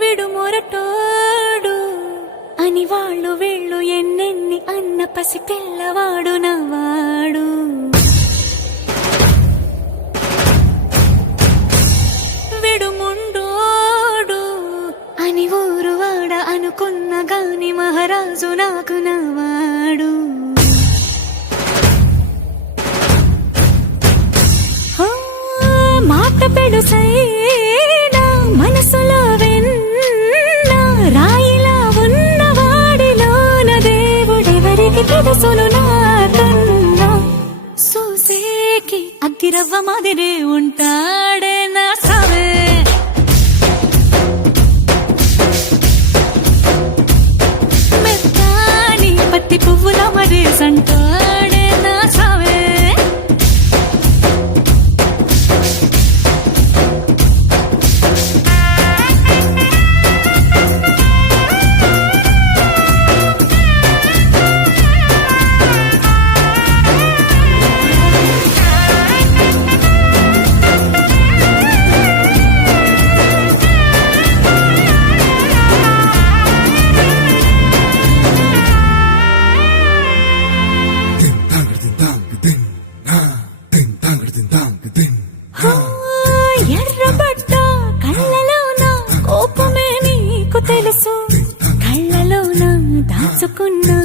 విడు మొరటోడు అని వాళ్ళు వీళ్ళు ఎన్నెన్ని అన్న పసి పిల్లవాడు నవ్వాడు. విడు ముండోడు అని ఊరు వాడ అనుకున్న గాని మహారాజు నాకు నవ్వాడు. మాట పెడుసైనా మనసులో వెన్న రాయిలా ఉన్నవాడిలోన దేవుడెవరికి తెలుసును నాకన్నా. సూసేకి అగ్గిరవ్వ మాదిరే ఉంటాడే నా సవే. మెత్తాని పత్తి పువ్వుల మరేసంటాడే నా సవే. ఎర్రబడ్డ కళ్ళలోన కోపమే నీకు తెలుసు, కళ్ళలోన దాచుకున్నా